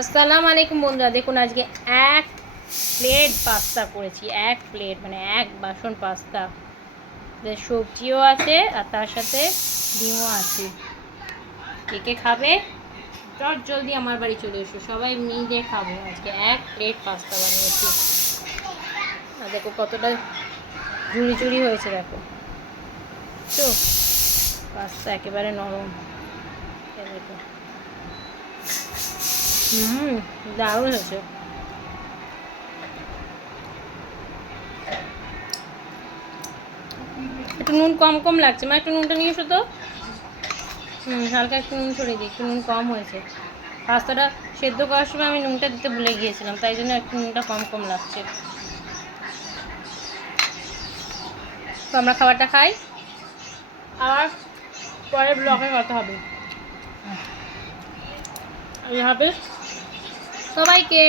আসসালামু আলাইকুম বন্ধুরা, দেখুন আজকে এক প্লেট পাস্তা করেছি। এক প্লেট মানে এক বাসন পাস্তা, সবজিও আছে আর তার সাথে ডিমও আছে। কে কে খাবে চট জলদি আমার বাড়ি চলে এসো, সবাই মিলে খাবো। আজকে এক প্লেট পাস্তা বানিয়েছি। আর দেখো কতটা ঝুড়ি ঝুড়ি হয়েছে, দেখো তো পাস্তা একেবারে নরম। দেখো দারুণ হয়েছে। একটু নুন কম কম লাগছে, মা একটু নুনটা নিয়ে এসো তো। হালকা একটু নুন ছড়িয়ে দিই, একটু নুন কম হয়েছে। পাস্তাটা সেদ্ধ করার সময় আমি নুনটা দিতে ভুলে গিয়েছিলাম, তাই জন্য একটু নুনটা কম কম লাগছে। তো আমরা খাবারটা খাই, আবার পরের ব্লগে কথা হবে। আল্লাহ হাফেজ সবাইকে।